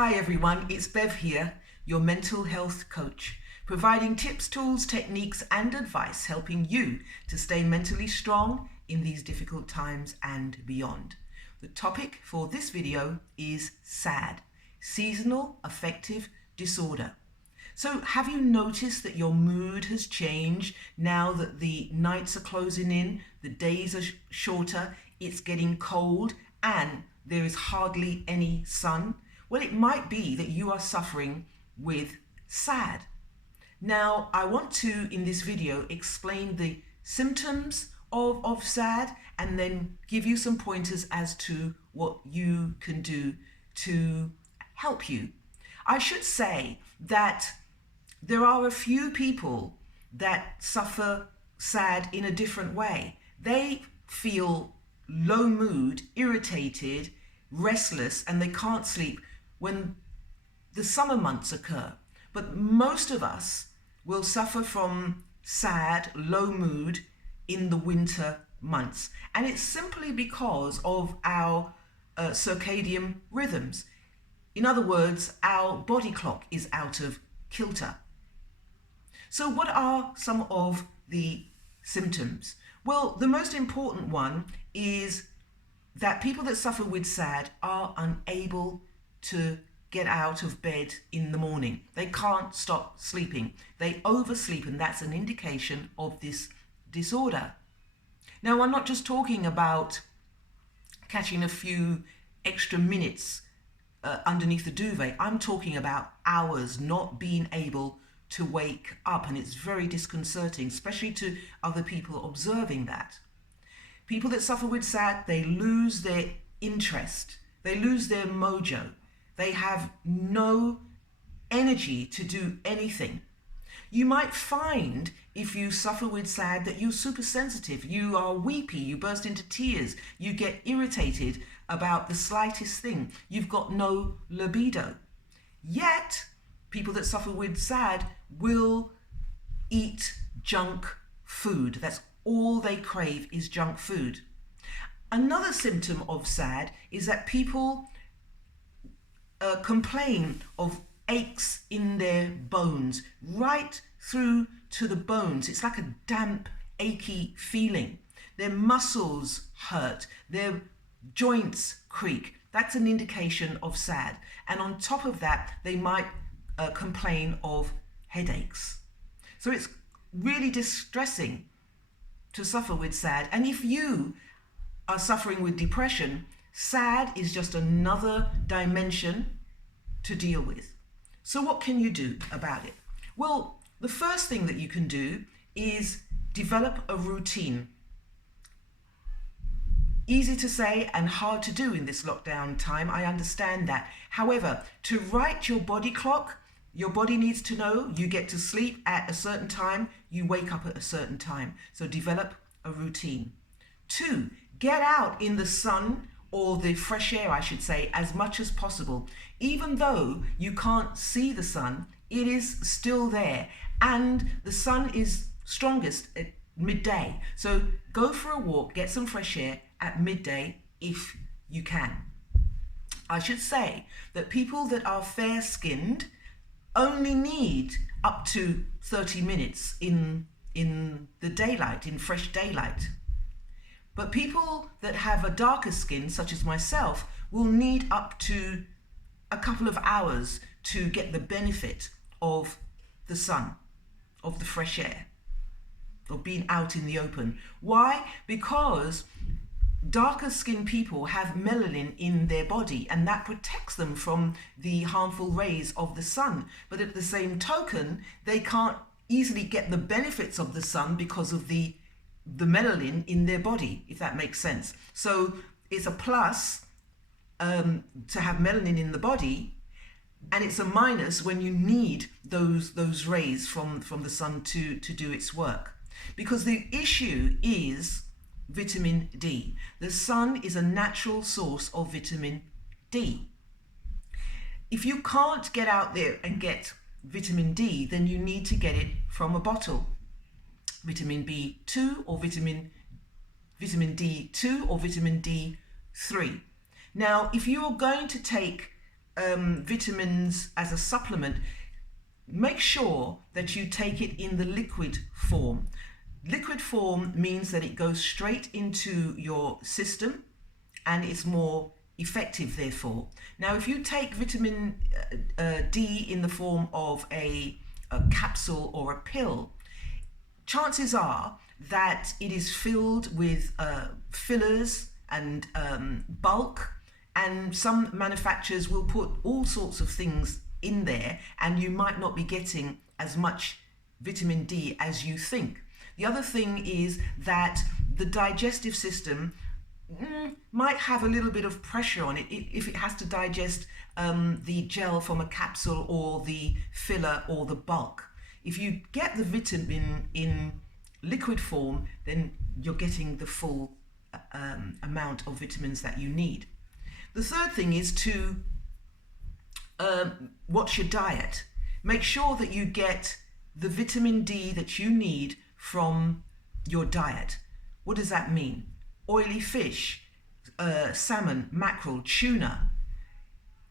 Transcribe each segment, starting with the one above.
Hi everyone, it's Bev here, your mental health coach, providing tips, tools, techniques and advice helping you to stay mentally strong in these difficult times and beyond. The topic for this video is SAD, Seasonal Affective Disorder. So have you noticed that your mood has changed now that the nights are closing in, the days are shorter, it's getting cold and there is hardly any sun? Well, it might be that you are suffering with SAD. Now, I want to, in this video, explain the symptoms of SAD and then give you some pointers as to what you can do to help you. I should say that there are a few people that suffer SAD in a different way. They feel low mood, irritated, restless, and they can't sleep when the summer months occur. But most of us will suffer from SAD, low mood in the winter months. And it's simply because of our circadian rhythms. In other words, our body clock is out of kilter. So what are some of the symptoms? Well, the most important one is that people that suffer with SAD are unable to get out of bed in the morning. They can't stop sleeping. They oversleep, and that's an indication of this disorder. Now, I'm not just talking about catching a few extra minutes underneath the duvet. I'm talking about hours not being able to wake up, and it's very disconcerting, especially to other people observing that. People that suffer with SAD, they lose their interest, they lose their mojo, they have no energy to do anything. You might find, if you suffer with SAD, that you're super sensitive, you are weepy, you burst into tears, you get irritated about the slightest thing, you've got no libido. Yet, people that suffer with SAD will eat junk food. That's all they crave is junk food. Another symptom of SAD is that people complain of aches in their bones, right through to the bones. It's like a damp, achy feeling. Their muscles hurt, their joints creak. That's an indication of SAD. And on top of that, they might complain of headaches. So it's really distressing to suffer with SAD. And if you are suffering with depression, SAD is just another dimension to deal with. So what can you do about it? Well, the first thing that you can do is develop a routine. Easy to say and hard to do in this lockdown time, I understand that. However, to write your body clock, your body needs to know you get to sleep at a certain time, you wake up at a certain time. So develop a routine. 2, get out in the sun or the fresh air, I should say, as much as possible. Even though you can't see the sun, it is still there. And the sun is strongest at midday. So go for a walk, get some fresh air at midday if you can. I should say that people that are fair-skinned only need up to 30 minutes in the daylight, in fresh daylight. But people that have a darker skin, such as myself, will need up to a couple of hours to get the benefit of the sun, of the fresh air, of being out in the open. Why? Because darker skinned people have melanin in their body, and that protects them from the harmful rays of the sun. But at the same token, they can't easily get the benefits of the sun because of the melanin in their body, if that makes sense. So it's a plus to have melanin in the body, and it's a minus when you need those rays from the sun to do its work. Because the issue is vitamin D. The sun is a natural source of vitamin D. If you can't get out there and get vitamin D, then you need to get it from a bottle. Vitamin B2 or vitamin D2 or vitamin D3. Now, if you are going to take vitamins as a supplement, make sure that you take it in the liquid form. Liquid form means that it goes straight into your system and it's more effective, therefore. Now, if you take vitamin D in the form of a capsule or a pill, chances are that it is filled with fillers and bulk, and some manufacturers will put all sorts of things in there, and you might not be getting as much vitamin D as you think. The other thing is that the digestive system might have a little bit of pressure on it if it has to digest the gel from a capsule or the filler or the bulk. If you get the vitamin in liquid form, then you're getting the full amount of vitamins that you need. The third thing is to watch your diet. Make sure that you get the vitamin D that you need from your diet. What does that mean? Oily fish, salmon, mackerel, tuna,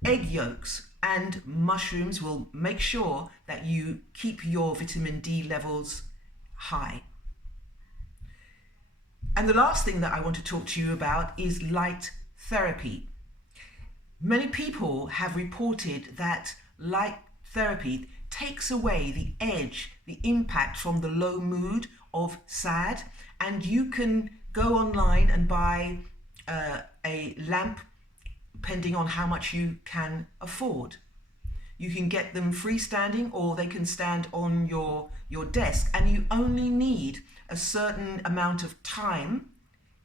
egg yolks and mushrooms will make sure that you keep your vitamin D levels high. And the last thing that I want to talk to you about is light therapy. Many people have reported that light therapy takes away the edge, the impact from the low mood of SAD, and you can go online and buy a lamp depending on how much you can afford. You can get them freestanding or they can stand on your desk, and you only need a certain amount of time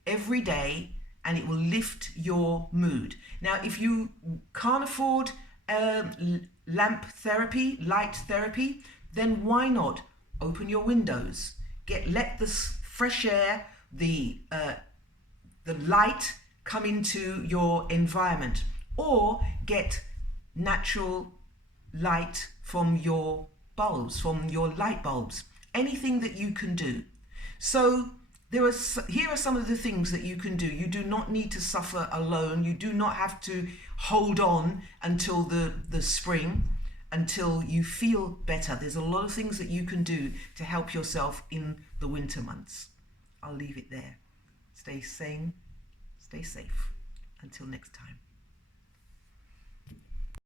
every day and it will lift your mood. Now, if you can't afford lamp therapy, light therapy, then why not open your windows, let the fresh air, the light come into your environment, or get natural light from your bulbs, from your light bulbs, anything that you can do. So here are some of the things that you can do. You do not need to suffer alone. You do not have to hold on until the spring, until you feel better. There's a lot of things that you can do to help yourself in the winter months. I'll leave it there. Stay sane, stay safe. Until next time.